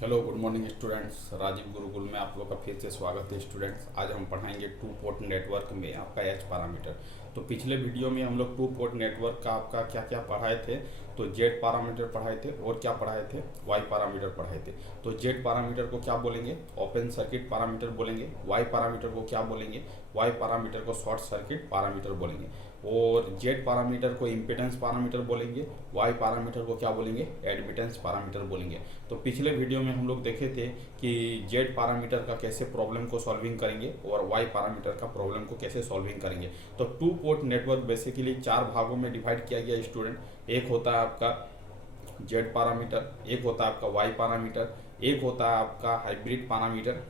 Hello good morning students. Rajiv Gurukul में आप लोग का फिर से स्वागत है स्टूडेंट्स। आज हम पढ़ाएंगे टू पोर्ट नेटवर्क में आपका एच पैरामीटर। तो पिछले वीडियो में हम लोग टू पोर्ट नेटवर्क का आपका क्या क्या पढ़ाए थे। तो जेड पैरामीटर पढ़ाए थे और क्या पढ़ाए थे, वाई पैरामीटर पढ़ाए थे। तो जेड पैरामीटर को क्या बोलेंगे, ओपन सर्किट पैरामीटर बोलेंगे। वाई पैरामीटर को क्या बोलेंगे, वाई पैरामीटर को शॉर्ट सर्किट पैरामीटर बोलेंगे। और जेड पैरामीटर को इम्पिडेंस पैरामीटर बोलेंगे। वाई पैरामीटर को क्या बोलेंगे, एडमिटेंस पैरामीटर बोलेंगे। तो पिछले वीडियो में हम लोग देखे थे कि जेड पैरामीटर का कैसे प्रॉब्लम को सॉल्विंग करेंगे और वाई पैरामीटर का प्रॉब्लम को कैसे सॉल्विंग करेंगे। तो टू पोर्ट नेटवर्क बेसिकली चार भागों में डिवाइड किया गया स्टूडेंट। एक होता है आपका जेड पैरामीटर, एक होता है आपका वाई पैरामीटर, एक होता है आपका हाइब्रिड पैरामीटर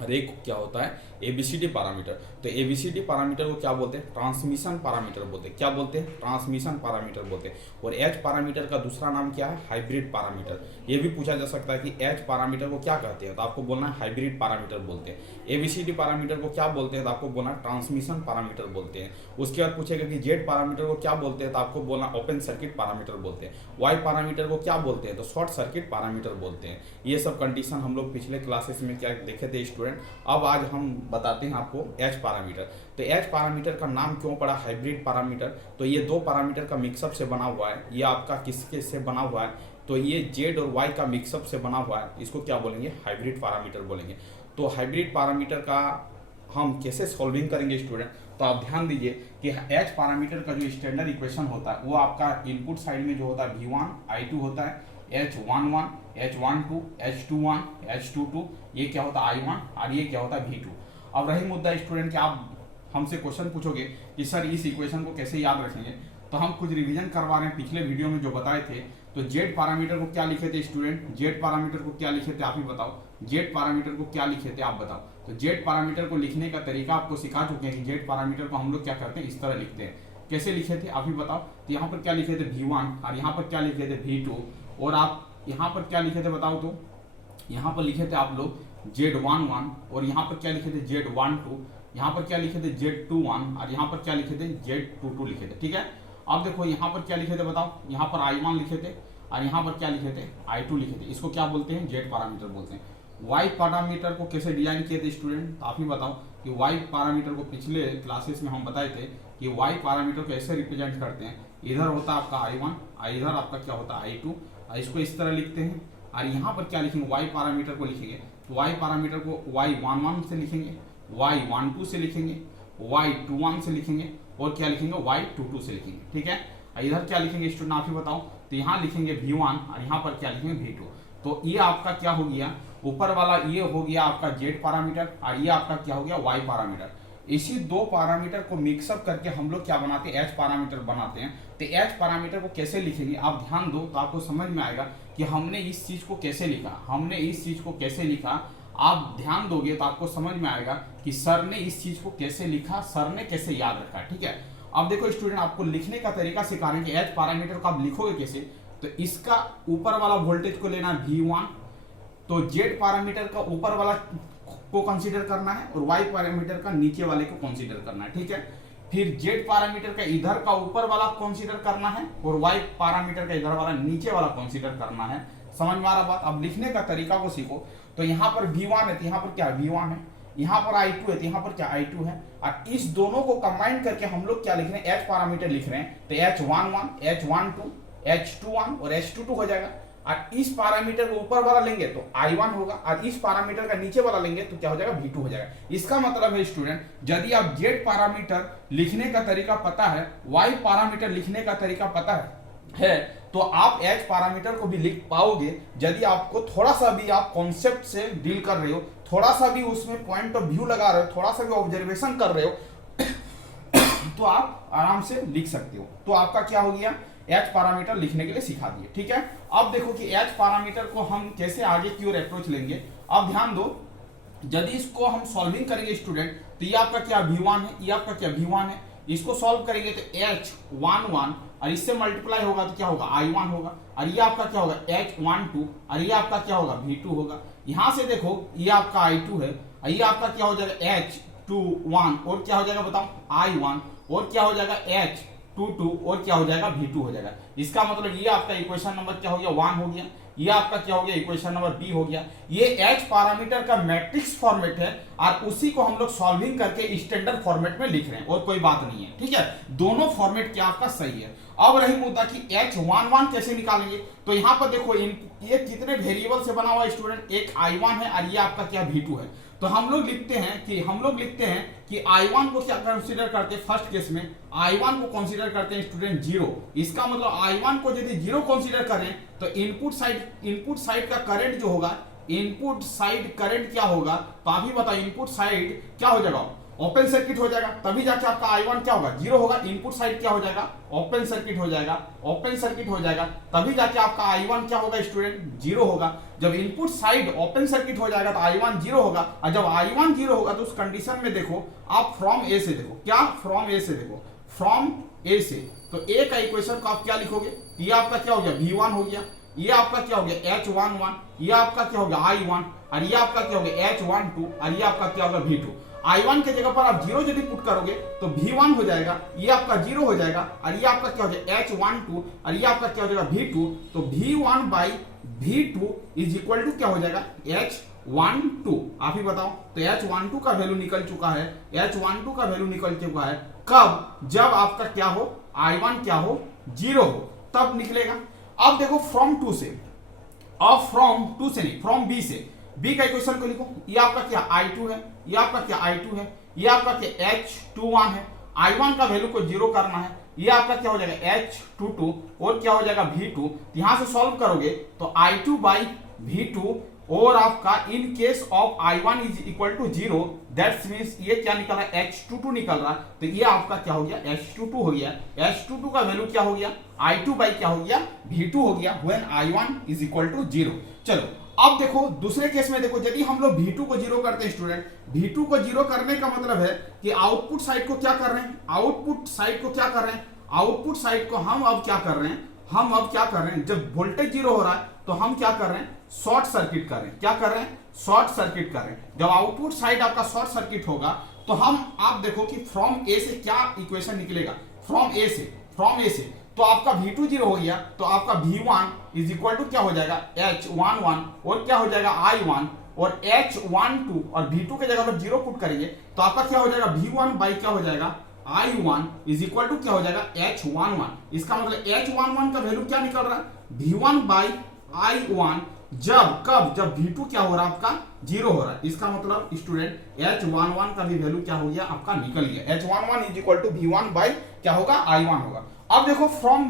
और एक क्या होता है एबीसीडी पैरामीटर। तो एबीसीडी पैरामीटर को क्या बोलते हैं, ट्रांसमिशन पैरामीटर बोलते हैं। क्या बोलते हैं, ट्रांसमिशन पैरामीटर बोलते हैं। और एच पैरामीटर का दूसरा नाम क्या है, हाइब्रिड पैरामीटर। ये भी पूछा जा सकता है कि एच पैरामीटर को क्या कहते हैं, तो आपको बोलना है हाइब्रिड पैरामीटर बोलते हैं। एबीसीडी पैरामीटर को क्या बोलते हैं, तो आपको बोलना ट्रांसमिशन पैरामीटर बोलते हैं। उसके बाद पूछेगा कि जेड पैरामीटर को क्या बोलते हैं, तो आपको बोलना ओपन सर्किट पैरामीटर बोलते हैं। वाई पैरामीटर को क्या बोलते हैं, तो शॉर्ट सर्किट पैरामीटर बोलते हैं। ये सब कंडीशन हम लोग पिछले क्लासेस में क्या देखे थे स्टूडेंट। अब आज हम बताते हैं आपको एच पैरामीटर। तो एच पैरामीटर का नाम क्यों पड़ा हाइब्रिड पैरामीटर, तो ये दो पैरामीटर का मिक्सअप से बना हुआ है। ये आपका किसके से बना हुआ है, तो ये जेड और वाई का मिक्सअप से बना हुआ है। इसको क्या बोलेंगे, हाइब्रिड पैरामीटर बोलेंगे। तो हाइब्रिड पैरामीटर का हम कैसे सॉल्विंग करेंगे स्टूडेंट, तो आप ध्यान दीजिए कि एच पैरामीटर का जो स्टैंडर्ड इक्वेशन होता है वो आपका इनपुट साइड में जो होता है V1 I2 होता है, H11 H12 H21 H22, ये क्या होता है I1 और ये क्या होता है V2। अब रही मुद्दा स्टूडेंट कि आप हमसे क्वेश्चन पूछोगे कि सर इस इक्वेशन को कैसे याद रखेंगे, तो हम कुछ रिवीजन करवा रहे हैं पिछले वीडियो में जो बताए थे। तो जेड पैरामीटर को क्या लिखे थे स्टूडेंट, जेड पैरामीटर को क्या लिखे थे आप ही बताओ, जेड पैरामीटर को क्या लिखे थे आप बताओ। तो जेड पैरामीटर को लिखने का तरीका आपको सिखा चुके हैं कि जेड पैरामीटर को हम लोग क्या करते हैं, इस तरह लिखते हैं। कैसे लिखे थे आप ही बताओ। तो यहाँ पर क्या लिखे थे V1 और यहाँ पर क्या लिखे थे V2, और आप यहाँ पर क्या लिखे थे बताओ। तो यहाँ पर लिखे थे आप लोग Z11 और यहाँ पर क्या लिखे थे Z12, यहाँ पर क्या लिखे थे Z21 और यहाँ पर क्या लिखे थे Z22 लिखे थे। ठीक है, अब देखो यहाँ पर क्या लिखे थे बताओ, यहाँ पर I1 लिखे थे और यहाँ पर क्या लिखे थे I2 लिखे थे। इसको क्या बोलते हैं, जेड पैरामीटर बोलते हैं। वाई पैरामीटर को कैसे डिजाइन किए थे स्टूडेंट, तो आप ही बताओ कि वाई पैरामीटर को पिछले क्लासेस में हम बताए थे कि वाई पैरामीटर को ऐसे रिप्रेजेंट करते हैं। इधर होता है आपका I1 और इधर आपका क्या होता है I2, और इसको इस तरह लिखते हैं। और यहाँ पर क्या लिखेंगे, वाई पैरामीटर को लिखेंगे। तो वाई पैरामीटर को Y11 से लिखेंगे, Y12 से लिखेंगे, Y21 से लिखेंगे और क्या लिखेंगे Y22 से लिखेंगे। ठीक है, इधर क्या लिखेंगे स्टूडेंट आप ही बताओ। तो यहाँ लिखेंगे V1 और यहाँ पर क्या लिखेंगे V2। तो ये आपका क्या हो गया, ऊपर वाला ये हो गया आपका जेड पैरामीटर और ये आपका क्या हो गया वाई पैरामीटर। इसी दो पैरामीटर को मिक्सअप करके हम लोग क्या बनाते हैं, एच पैरामीटर बनाते हैं। तो एच पैरामीटर को कैसे लिखेंगे आप ध्यान दो, तो आपको समझ में आएगा कि हमने इस चीज को कैसे लिखा, हमने इस चीज को कैसे लिखा। आप ध्यान दोगे तो आपको समझ में आएगा कि सर ने इस चीज को कैसे लिखा, सर ने कैसे याद रखा। ठीक है, अब देखो स्टूडेंट आपको लिखने का तरीका सिखा रहे हैं कि एच पैरामीटर को आप लिखोगे कैसे। तो इसका ऊपर वाला वोल्टेज को लेना V1, तो जेड पैरामीटर का ऊपर वाला को कंसीडर करना है और वाई पैरामीटर का नीचे वाले को कंसीडर करना है। ठीक है, फिर जेड पैरामीटर का इधर का ऊपर वाला कंसीडर करना है और वाई पैरामीटर का इधर वाला नीचे वाला कंसीडर करना है। समझ में आ रहा बात। अब लिखने का तरीका को सीखो। तो यहाँ पर V1 है तो यहाँ पर क्या V1 है, यहाँ पर I2 है तो यहाँ पर क्या I2 है, और इस दोनों को कंबाइन करके हम लोग क्या लिख रहे हैं, एच पैरामीटर लिख रहे हैं। तो H11 H12 H21 और H22 हो जाएगा। और इस पैरामीटर को ऊपर वाला लेंगे तो I1 होगा और इस पैरामीटर का नीचे वाला लेंगे तो क्या हो जाएगा V2 हो जाएगा। इसका मतलब है स्टूडेंट, यदि आप जेड पैरामीटर लिखने का तरीका पता है, वाई पैरामीटर लिखने का तरीका पता है तो आप एच पैरामीटर को भी लिख पाओगे। यदि आपको थोड़ा सा भी आप कॉन्सेप्ट से डील कर रहे हो, थोड़ा सा भी उसमें पॉइंट ऑफ व्यू लगा रहे हो, थोड़ा सा भी ऑब्जर्वेशन कर रहे हो तो आप आराम से लिख सकते हो। तो आपका क्या हो गया, एच पैरामीटर लिखने के लिए सिखा दिए। ठीक है, अब देखो कि एच पैरामीटर को हम कैसे आगे की ओर अप्रोच लेंगे। अब ध्यान दो, यदि इसको हम सॉल्विंग करेंगे स्टूडेंट, तो ये आपका क्या V1 है, ये आपका क्या V1 है। इसको सॉल्व करेंगे तो H11 और इससे मल्टीप्लाई होगा तो क्या होगा I1 होगा, और ये आपका क्या होगा H12 और ये आपका क्या होगा V2 होगा। यहां से देखो ये आपका I2 है और ये आपका क्या हो जाएगा H21 और क्या हो जाएगा बताओ I1 और क्या हो जाएगा H22 और क्या हो जाएगा V2 हो जाएगा। इसका मतलब ये आपका इक्वेशन नंबर क्या हो गया 1 हो गया। ये आपका क्या हो गया, इक्वेशन नंबर बी हो गया। ये एच पैरामीटर का मैट्रिक्स फॉर्मेट है और उसी को हम लोग सॉल्विंग करके स्टैंडर्ड फॉर्मेट में लिख रहे हैं, और कोई बात नहीं है, ठीक है। दोनों फॉर्मेट क्या आपका सही है। अब रही मुद्दा कि H11 कैसे निकालेंगे, तो यहाँ पर देखो ये कितने वेरिएबल से बना हुआ है स्टूडेंट, एक I1 है और ये आपका क्या V2 है। तो हम लोग लिखते हैं कि I1 को क्या कंसीडर करते हैं, फर्स्ट केस में I1 को कंसीडर करते हैं स्टूडेंट 0। इसका मतलब I1 को यदि 0 कंसीडर करें तो इनपुट साइड का करंट जो होगा, इनपुट साइड करंट क्या होगा, तो अभी बताओ इनपुट साइड क्या हो जाएगा, ओपन सर्किट हो जाएगा, तभी जाके आपका I1 क्या होगा, 0 होगा। इनपुट साइड क्या हो जाएगा, ओपन सर्किट हो जाएगा, ओपन सर्किट हो जाएगा, तभी जाके आपका I1 क्या होगा स्टूडेंट, 0 होगा। जब इनपुट साइड ओपन सर्किट हो जाएगा तो I1 0 होगा, और जब I1 0 होगा तो उस कंडीशन में देखो आप फ्रॉम ए से देखो, क्या फ्रॉम ए से देखो, फ्रॉम ए से, तो ए का इक्वेशन को आप क्या लिखोगे, ये आपका क्या हो गया V1 हो गया, ये आपका क्या हो गया H11, ये आपका क्या हो गया I1, और ये आपका क्या हो गया H12, और ये आपका क्या होगा V2। I1 के जगह पर आप 0 यदि पुट करोगे तो V1 हो जाएगा, ये आपका 0 हो जाएगा, और ये आपका क्या हो जाएगा H12, और ये आपका क्या हो जाएगा V2। तो V1 by V2 is equal to क्या हो जाएगा H12। आप ही बताओ, तो H12 का वैल्यू निकल चुका है, H12 का वैल्यू निकल चुका है कब, जब आपका क्या हो, I1 क्या हो, 0 हो, तब निकलेगा। अब देखो फ्रॉम 2 से, अब फ्रॉम 2 से नहीं, फ्रॉम B से, B का इक्वेशन को लिखो, ये आपका क्या I2 है, ये आपका क्या I2 है, ये आपका क्या H21 है। I1 का वैल्यू को 0 करना है, ये आपका क्या हो जाएगा H22, और क्या हो जाएगा V2। यहां से सॉल्व करोगे तो I2 बाई V2, और आपका in case of I1 is equal to 0, that's means ये क्या निकल रहा है, H22 निकल रहा है, तो ये आपका क्या हो गया, H22 हो गया। H22 का वैल्यू क्या हो गया, I2 बाई क्या हो गया, V2 हो गया, when I1 is equal to 0। चलो अब देखो दूसरे केस में, देखो यदि हम लोग V2 को 0 करते हैं स्टूडेंट, V2 को 0 करने का मतलब है कि आउटपुट साइड को क्या कर रहे हैं, आउटपुट साइड को क्या कर रहे हैं, आउटपुट साइड को हम अब क्या कर रहे हैं, जब वोल्टेज 0 हो रहा है तो हम क्या कर रहे हैं, शॉर्ट सर्किट कर रहे हैं, क्या कर रहे हैं, शॉर्ट सर्किट कर रहे हैं। जब आउटपुट साइड आपका शॉर्ट सर्किट होगा तो हम, आप देखो कि फ्रॉम ए से क्या इक्वेशन निकलेगा, फ्रॉम ए से तो आपका V2 0 हो गया, तो आपका V1 इज इक्वल टू क्या हो जाएगा H11, और क्या हो जाएगा I1, और H12, और V2 के जगह पर 0 पुट करेंगे तो आपका क्या हो जाएगा V1 बाई क्या हो जाएगा I1 इज इक्वल टू क्या हो जाएगा H11। इसका मतलब H11 का वैल्यू क्या निकल रहा है, V1 बाई I1, जब V2 क्या हो रहा है आपका 0 हो रहा है। इसका मतलब स्टूडेंट H11 का भी वैल्यू क्या हो गया आपका निकल गया, H11 is equal to V1 by क्या होगा I1 होगा। अब देखो फ्रॉम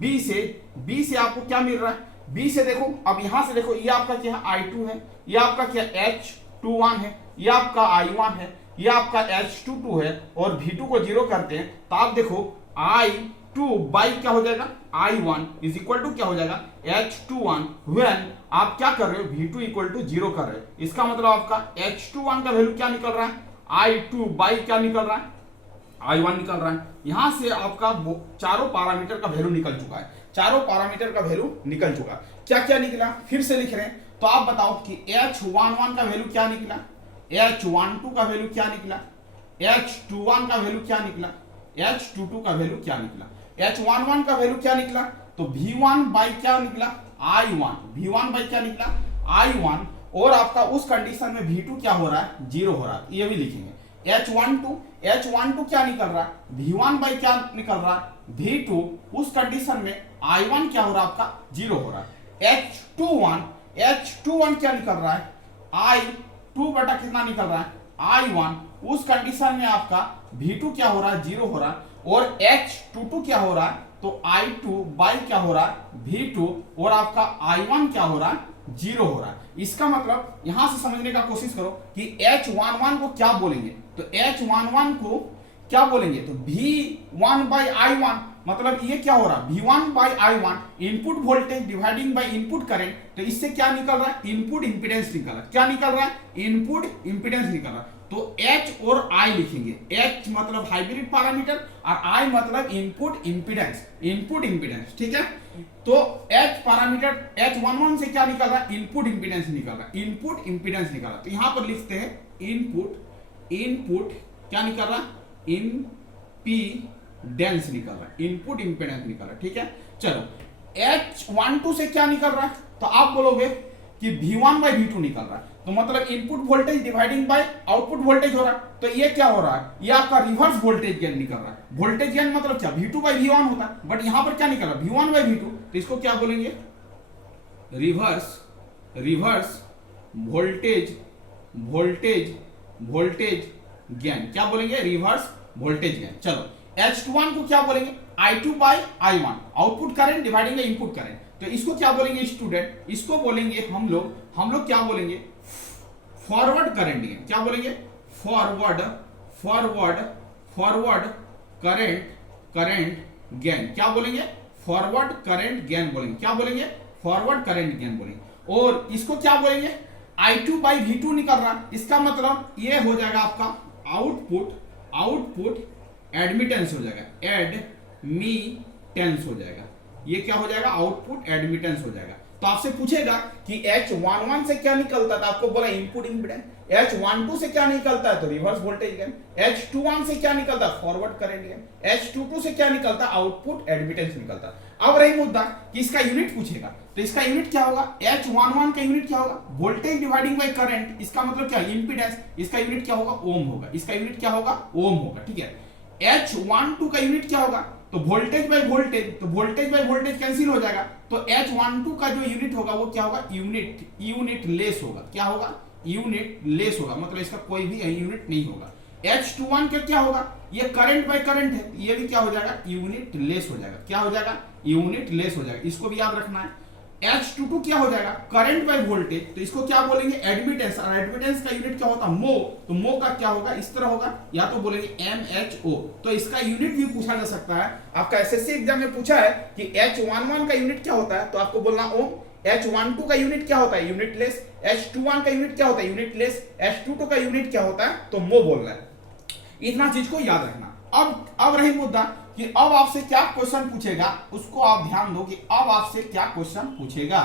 B से आपको क्या मिल रहा है, B से देखो, अब यहां से देखो, ये आपका क्या है I2 है, ये आपका क्या H21 है, ये आपका I1 है, ये आपका H22 है, और V2 को 0 करते हैं तो आप देखो I2 बाई क्या हो जाएगा I1 इज इक्वल टू क्या हो जाएगा H21, व्हेन आप क्या कर रहे हो, V2 इक्वल टू 0 कर रहे हो। इसका मतलब आपका H21 का वैल्यू क्या निकल रहा है, I2 बाई क्या निकल रहा है, I1 निकल रहा है। यहां से आपका चारों पैरामीटर का वैल्यू निकल चुका है, चारों पैरामीटर का वैल्यू निकल चुका है। क्या क्या निकला फिर से लिख रहे हैं, तो आप बताओ कि H11 का वैल्यू क्या निकला, H12 का वैल्यू क्या निकला, H21 का वैल्यू क्या निकला, H22 का वैल्यू क्या निकला, H11 का वैल्यू क्या निकला, तो V1 बाई क्या निकला I1, V1 बाई क्या निकला I1, और आपका उस कंडीशन में V2 क्या हो रहा है, 0 हो रहा है, ये भी लिखेंगे। H12 क्या निकल रहा है, V1 बाई क्या निकल रहा है V2, उस कंडीशन में I1 क्या हो रहा है आपका 0 हो रहा है। H21 क्या निकल रहा है, I2 बटा कितना निकल रहा है I1, उस कंडीशन में आपका V2 क्या हो रहा है 0 हो रहा है, और H22 क्या हो रहा है, तो I2 बाई क्या हो रहा है V2, और आपका I1 क्या हो रहा है 0 हो रहा है। इसका मतलब यहां से समझने का कोशिश करो कि H11 को क्या बोलेंगे, तो H11 को क्या बोलेंगे, तो V1 बाई I1, मतलब ये क्या हो रहा है V1 by I1, input voltage dividing by input current, तो इससे क्या निकल रहा है, इनपुट इंपीडेंस निकल रहा है, क्या निकल रहा है, इनपुट इंपीडेंस निकल रहा है। तो H और I लिखेंगे, H मतलब हाइब्रिड पैरामीटर और I मतलब इनपुट इंपीडेंस, ठीक है। तो H पैरामीटर H11 से क्या निकल रहा है, इनपुट इंपीडेंस निकल रहा है, इनपुट इंपीडेंस निकल रहा है। तो यहां पर लिखते हैं इनपुट क्या निकल रहा है, इनपीडेंस निकल रहा है, इनपुट इंपीडेंस निकल रहा है, ठीक है। चलो H12 से क्या निकल रहा है, तो आप बोलोगे कि V1 बाई V2 निकल रहा है, तो मतलब input voltage dividing by output voltage हो रहा है, तो ये क्या हो रहा है, ये आपका रिवर्स वोल्टेज गेन निकल रहा है। वोल्टेज गेन मतलब क्या, V2 बाई V1 होता है, बट यहां पर क्या निकल रहा है, V1 बाई V2, तो इसको क्या बोलेंगे, रिवर्स वोल्टेज गेन, क्या बोलेंगे, रिवर्स वोल्टेज गेन। चलो H21 को क्या बोलेंगे, I2 by I1, output current dividing by input current, तो इसको क्या बोलेंगे स्टूडेंट, इसको बोलेंगे हम लोग क्या बोलेंगे, फॉरवर्ड करंट गेन, क्या बोलेंगे, फॉरवर्ड करंट गेन, क्या बोलेंगे, फॉरवर्ड करंट गेन बोलेंगे, क्या बोलेंगे, फॉरवर्ड करंट गेन बोलेंगे। और इसको क्या बोलेंगे, I2 बाई V2 निकल रहा है, इसका मतलब ये हो जाएगा आपका आउटपुट एडमिटेंस हो जाएगा, एडमिटेंस हो जाएगा, ये क्या हो जाएगा, आउटपुट एडमिटेंस हो जाएगा। तो आपसे पूछेगा कि H11 से क्या निकलता है, तो आपको बोला इनपुट इंपेडेंस, H12 से क्या निकलता है, तो रिवर्स वोल्टेज गेन, H21 से क्या निकलता है, फॉरवर्ड करंट गेन, H22 से क्या निकलता है, आउटपुट एडमिटेंस निकलता है। अब रही मुद्दा कि इसका यूनिट पूछेगा, तो इसका यूनिट क्या होगा, H11 का यूनिट क्या होगा, वोल्टेज डिवाइडिंग बाय करंट, इसका मतलब क्या, इंपेडेंस, इसका यूनिट क्या होगा, ओम होगा, इसका यूनिट क्या होगा, ओम होगा, ठीक है। H12 का यूनिट क्या होगा, तो वोल्टेज बाय वोल्टेज, तो वोल्टेज बाय वोल्टेज कैंसिल हो जाएगा, तो H12 का जो यूनिट होगा वो क्या होगा, यूनिट लेस होगा, क्या होगा, यूनिट लेस होगा, मतलब इसका कोई भी यूनिट नहीं होगा। H21 का क्या होगा, ये करंट बाय करंट है, ये भी क्या हो जाएगा, यूनिट लेस हो जाएगा, क्या हो जाएगा, यूनिट लेस हो जाएगा, इसको भी याद रखना है। H22 क्या हो जाएगा, करंट बाय वोल्टेज, तो इसको क्या बोलेंगे, एडमिटेंस, और एडमिटेंस का यूनिट क्या होता है, मो, तो मो का क्या होगा, इस तरह होगा, या तो बोलेंगे MHO, तो इसका यूनिट भी पूछा जा सकता है। आपका एसएससी एग्जाम में पूछा है कि H11 का यूनिट क्या होता है, तो आपको बोलना ओम, H12 का यूनिट क्या होता है, यूनिट लेस, H21 का यूनिट क्या होता है, यूनिट लेस, H22 का यूनिट क्या होता है, तो मो बोलना है। इतना चीज को याद रखना। अब रही मुद्दा कि अब आपसे क्या क्वेश्चन पूछेगा, उसको आप ध्यान दो कि अब आपसे क्या क्वेश्चन पूछेगा,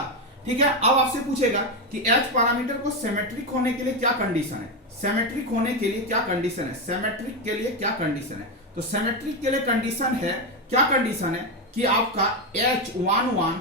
ठीक है। अब आपसे पूछेगा कि H पैरामीटर को सिमेट्रिक होने के लिए क्या कंडीशन है, सिमेट्रिक होने के लिए क्या कंडीशन है, सिमेट्रिक के लिए क्या कंडीशन है, तो सिमेट्रिक के लिए कंडीशन है, क्या कंडीशन है कि आपका H11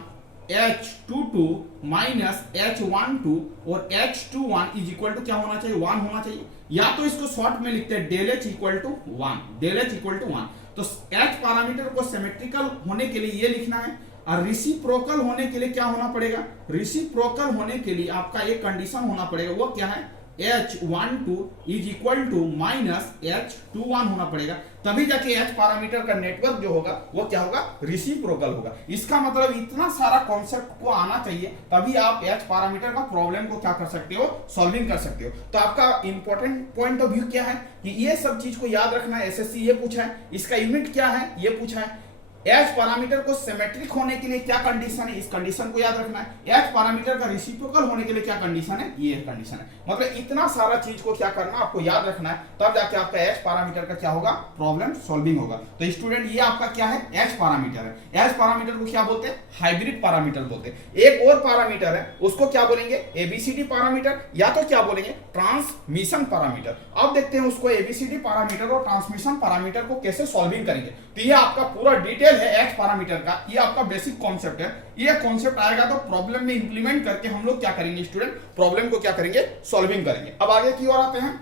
H22 माइनस H12 और H21 इज इक्वल टू क्या होना चाहिए, 1 होना चाहिए, या तो इसको शॉर्ट में लिखते हैं del H equal to 1, del H equal to 1। तो H पैरामीटर को सिमेट्रिकल होने के लिए ये लिखना है, और रिसिप्रोकल होने के लिए क्या होना पड़ेगा, रिसिप्रोकल होने के लिए आपका एक कंडीशन होना पड़ेगा, वो क्या है, H12 is equal to minus H21 होना पड़ेगा, तभी जाके H पैरामीटर का नेटवर्क जो होगा वो क्या होगा, रिसिप्रोकल होगा। इसका मतलब इतना सारा कॉन्सेप्ट को आना चाहिए, तभी आप H पैरामीटर का प्रॉब्लम को क्या कर सकते हो, सॉल्विंग कर सकते हो। तो आपका इंपॉर्टेंट पॉइंट ऑफ व्यू क्या है कि ये सब चीज को याद रखना है। एसएससी ये पूछा है, इसका यूनिट क्या है ये पूछा है, H पैरामीटर को सिमेट्रिक होने के लिए क्या कंडीशन है, इस कंडीशन को याद रखना है। H पैरामीटर का रेसिप्रोकल होने के लिए क्या कंडीशन है, ये कंडीशन है। मतलब इतना सारा चीज को क्या करना आपको याद रखना है, तब जाके आपका H पैरामीटर का क्या होगा, प्रॉब्लम सॉल्विंग होगा। तो स्टूडेंट ये आपका क्या है, H पैरामीटर है। H पैरामीटर को क्या बोलते हैं, हाइब्रिड पैरामीटर बोलते हैं। एक और पैरामीटर है उसको क्या बोलेंगे, ABCD पैरामीटर, या तो क्या बोलेंगे, ट्रांसमिशन पैरामीटर। अब देखते हैं उसको ABCD पैरामीटर और ट्रांसमिशन पैरामीटर को कैसे सॉल्विंग करेंगे। तो ये आपका पूरा डिटेल है H पैरामीटर का, ये आपका बेसिक कॉन्सेप्ट है। ये कॉन्सेप्ट आएगा तो प्रॉब्लम में इंप्लीमेंट करके हम लोग क्या करेंगे स्टूडेंट, प्रॉब्लम को क्या करेंगे, सॉल्विंग करेंगे। अब आगे की ओर आते हैं,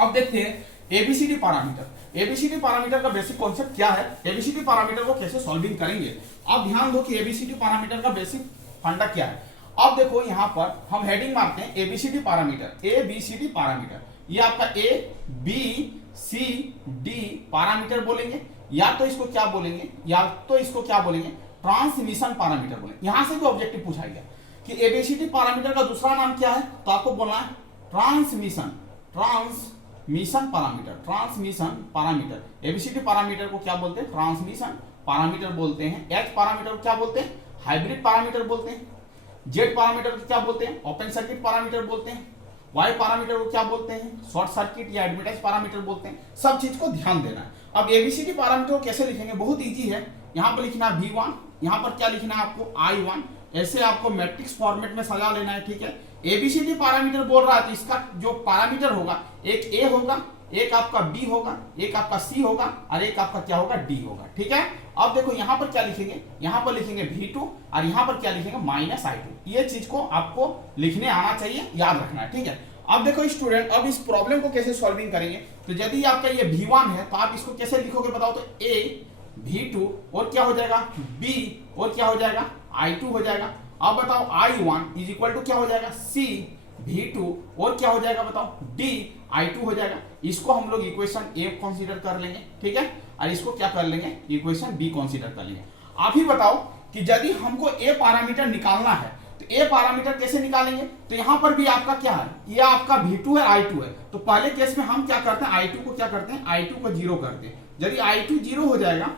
अब देखते हैं ABCD पैरामीटर। ABCD पैरामीटर का बेसिक कॉन्सेप्ट क्या है, ABCD पैरामीटर को कैसे सॉल्विंग करेंगे। अब ध्यान दो कि ABCD पैरामीटर का बेसिक फंडा क्या है। अब देखो यहाँ पर हम हेडिंग मारते हैं ABCD पैरामीटर, ABCD पैरामीटर, ये आपका ABCD पैरामीटर बोलेंगे, या तो इसको क्या बोलेंगे, या तो इसको क्या बोलेंगे, ट्रांसमिशन पैरामीटर बोलेंगे। यहां से भी ऑब्जेक्टिव पूछा गया कि ABCD पैरामीटर का दूसरा नाम क्या है, तो आपको बोलना है transmission parameter, transmission parameter. ABCD parameter को क्या बोलते हैं, ट्रांसमिशन पैरामीटर बोलते हैं। H पैरामीटर को क्या बोलते हैं, हाइब्रिड पैरामीटर बोलते हैं। Z पैरामीटर को क्या बोलते हैं, ओपन सर्किट पैरामीटर बोलते हैं। Y पैरामीटर को क्या बोलते हैं, शॉर्ट सर्किट या एडमिटेंस पैरामीटर बोलते हैं। सब चीज को ध्यान देना है। अब ABCD पैरामीटर को कैसे लिखेंगे, बहुत इजी है। यहाँ पर लिखना है V1, यहाँ पर क्या लिखना है आपको, I1, ऐसे आपको मैट्रिक्स फॉर्मेट में सजा लेना है, ठीक है। ABCD पैरामीटर बोल रहा है तो इसका जो पैरामीटर होगा, एक A होगा, एक आपका बी होगा, एक आपका सी होगा और एक आपका क्या होगा डी होगा। ठीक है, अब देखो यहाँ पर क्या लिखेंगे, यहाँ पर लिखेंगे V2 और यहाँ पर क्या लिखेंगे -I2। ये चीज को आपको लिखने आना चाहिए, याद रखना है। ठीक है, अब देखो स्टूडेंट, अब इस प्रॉब्लम को कैसे सॉल्विंग करेंगे, तो यदि आपका ये V1 है तो आप इसको कैसे लिखोगे बताओ, तो A V2 और क्या हो जाएगा B और क्या हो जाएगा I2 हो जाएगा। अब बताओ I1 इज इक्वल टू क्या हो जाएगा C V2 और क्या हो जाएगा बताओ D I2 हो जाएगा। इसको हम लोग इक्वेशन A कंसीडर कर लेंगे। ठीक है, और इसको क्या कर लेंगे, इक्वेशन B कंसीडर कर लेंगे। आप ही बताओ कि यदि हमको A पैरामीटर निकालना है तो A पैरामीटर कैसे निकालेंगे, तो यहाँ पर भी आपका क्या है, ये आपका V2 है I2 है। तो पहले केस में हम क्या करते हैं, I2 को क्या करते हैं, I2 को 0 करते हैं। यदि I2 0 हो जाएगा,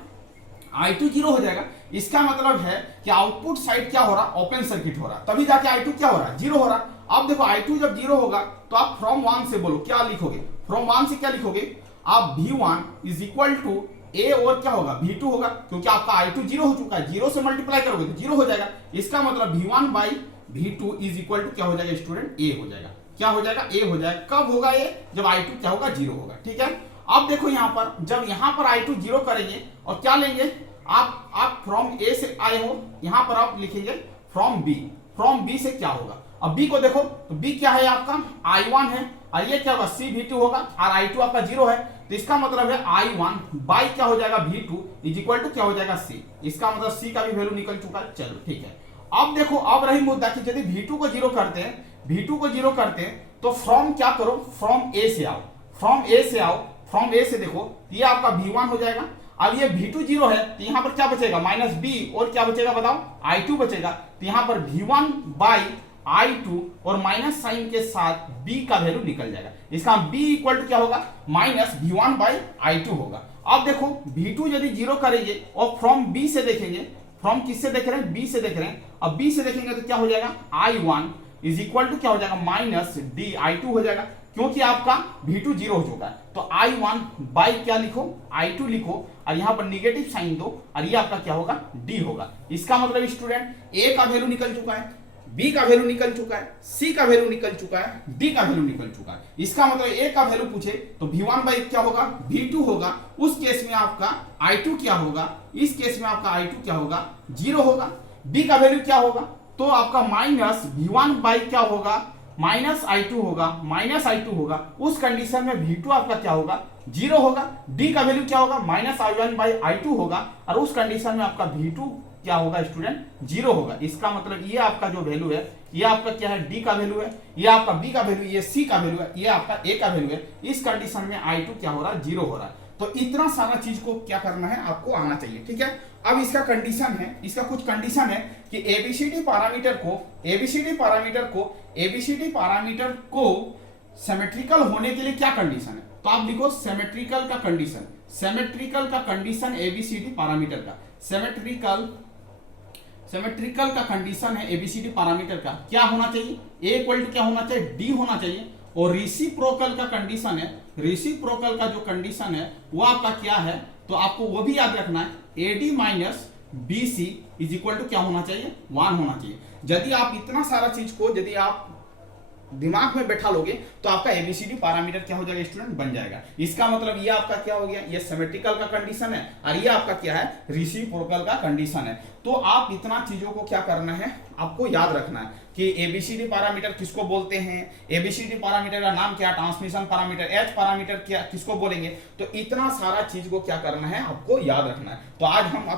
I2 0 हो जाएगा, इसका मतलब है कि आउटपुट साइड क्या हो रहा, ओपन सर्किट हो रहा, तभी जाके I2 क्या हो रहा, 0 हो रहा। अब देखो I2 जब 0 होगा तो आप फ्रॉम 1 से बोलो, क्या लिखोगे, फ्रॉम 1 से क्या लिखोगे आप, V1 is equal to A और क्या होगा V2 होगा, क्योंकि आपका I2 0 हो चुका है, 0 से मल्टीप्लाई करोगे तो 0 हो जाएगा। इसका मतलब V1 by V2 is equal to क्या हो जाएगा स्टूडेंट, A हो जाएगा। क्या हो जाएगा, A हो जाएगा। कब होगा ये, जब I2 क्या होगा 0 होगा। ठीक है, अब देखो यहाँ पर, जब यहाँ पर I2 0 करेंगे और क्या लेंगे आप फ्रॉम A से आए हो, यहाँ पर आप लिखेंगे फ्रॉम B, फ्रॉम B से क्या होगा, अब B को देखो तो B क्या है आपका I1 है और ये क्या होगा C V2 होगा और I2 आपका 0 है। तो इसका मतलब है I1 बाई क्या हो जाएगा V2 इज इक्वल टू क्या हो जाएगा C। इसका मतलब C का भी वैल्यू निकल चुका है। चलो ठीक है, अब देखो, अब रही मुद्दा कि यदि V2 को 0 करते हैं, V2 को 0 करते हैं तो फ्रॉम क्या करो, फ्रॉम A से आओ, फ्रॉम A से आओ, फ्रॉम A से देखो ये आपका V1 हो जाएगा। अब ये V2 0 है तो यहाँ पर क्या बचेगा -B और क्या बचेगा बताओ I2 बचेगा। तो यहाँ पर V1 बाई I2 और माइनस साइन के साथ B का वैल्यू निकल जाएगा। इसका B इक्वल टू क्या होगा, -V1 बाई I2 होगा। अब देखो V2 यदि 0 करेंगे और फ्रॉम B से देखेंगे, फ्रॉम किससे देख रहे हैं, B से देख रहे हैं। अब B से देखेंगे तो क्या हो जाएगा I1 इज इक्वल टू क्या हो जाएगा -D I2 हो जाएगा, क्योंकि आपका V2 0 हो चुका है। तो I1 बाई क्या लिखो, I2 लिखो और यहाँ पर निगेटिव साइन दो और ये आपका क्या होगा D होगा। इसका मतलब स्टूडेंट A का वैल्यू निकल चुका है, B का वैल्यू निकल चुका है, C का वैल्यू निकल चुका है, D का वैल्यू निकल चुका है। इसका मतलब A का वैल्यू पूछे तो V1 बाई क्या होगा V2 होगा, उस केस में आपका I2 क्या होगा, इस केस में आपका I2 क्या होगा 0 होगा। B का वैल्यू क्या होगा, तो आपका -V1 बाई क्या होगा -I2 होगा, -I2 होगा, उस कंडीशन में V2 आपका क्या होगा 0 होगा। D का वैल्यू क्या होगा -I1 बाई I2 होगा और उस कंडीशन में आपका V2 क्या होगा स्टूडेंट 0 होगा। इसका मतलब ये आपका जो वैल्यू है, ये आपका क्या है D का वैल्यू है, ये आपका B का वैल्यू, ये C का वैल्यू है, ये आपका A का वैल्यू है। इस कंडीशन में I2 क्या हो रहा है 0 हो रहा है। तो इतना सारा चीज को क्या करना है, आपको आना चाहिए। ठीक है, अब इसका कंडीशन है, इसका कुछ कंडीशन है कि ABCD पैरामीटर को सिमेट्रिकल होने के लिए क्या कंडीशन है, तो आप लिखो सिमेट्रिकल का कंडीशन ABCD पैरामीटर का, सिमेट्रिकल का कंडीशन है ABCD पैरामीटर का क्या होना चाहिए, A इक्वल टू क्या होना चाहिए D होना चाहिए। और रेसिप्रोकल का कंडीशन है, रेसिप्रोकल का जो कंडीशन है वो आपका क्या है, तो आपको वो भी याद रखना है AD minus BC is equal to क्या होना चाहिए 1 होना चाहिए। यदि आप इतना सारा चीज को यदि आप दिमाग में बैठा लोगे तो आपका ABCD पैरामीटर क्या हो जाएगा स्टूडेंट बन जाएगा। इसका मतलब ये आपका क्या हो गया, ये सिमेट्रिकल का कंडीशन है और ये आपका क्या है रेसिप्रोकल का कंडीशन है। तो आप इतना चीजों को क्या करना है, आपको याद रखना है कि ABCD पैरामीटर किसको बोलते हैं, ABCD पैरामीटर का नाम क्या, ट्रांसमिशन पैरामीटर, H पैरामीटर क्या किसको बोलेंगे। तो इतना सारा चीज को क्या करना है, आपको याद रखना है। तो आज हम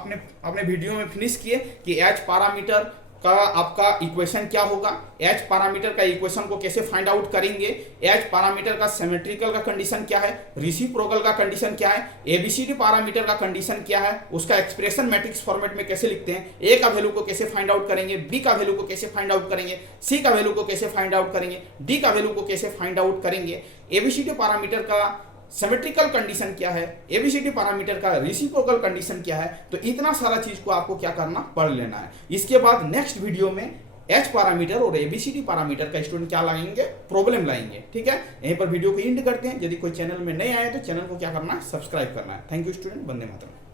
अपने वीडियो में फिनिश किए कि H पैरामीटर का आपका इक्वेशन क्या होगा, H पैरामीटर का इक्वेशन को कैसे फाइंड आउट करेंगे, H पैरामीटर का सिमेट्रिकल का कंडीशन क्या है, रेसिप्रोकल का कंडीशन क्या है, ABCD पैरामीटर का कंडीशन क्या है, उसका एक्सप्रेशन मैट्रिक्स फॉर्मेट में कैसे लिखते हैं, A का वैल्यू को कैसे फाइंड आउट करेंगे, B का वैल्यू को कैसे फाइंड आउट करेंगे, C का वैल्यू को कैसे फाइंड आउट करेंगे, D का वैल्यू को कैसे फाइंड आउट करेंगे, ABCD पैरामीटर का सिमेट्रिकल कंडीशन क्या है, ABCD पैरामीटर का रेसिप्रोकल कंडीशन क्या है। तो इतना सारा चीज को आपको क्या करना, पढ़ लेना है। इसके बाद नेक्स्ट वीडियो में H पैरामीटर और ABCD पैरामीटर का स्टूडेंट क्या लाएंगे, प्रॉब्लम लाएंगे। ठीक है, यहीं पर वीडियो को एंड करते हैं। यदि कोई चैनल में नए आए तो चैनल को क्या करना है, सब्सक्राइब करना है। Thank you student, Vande Mataram.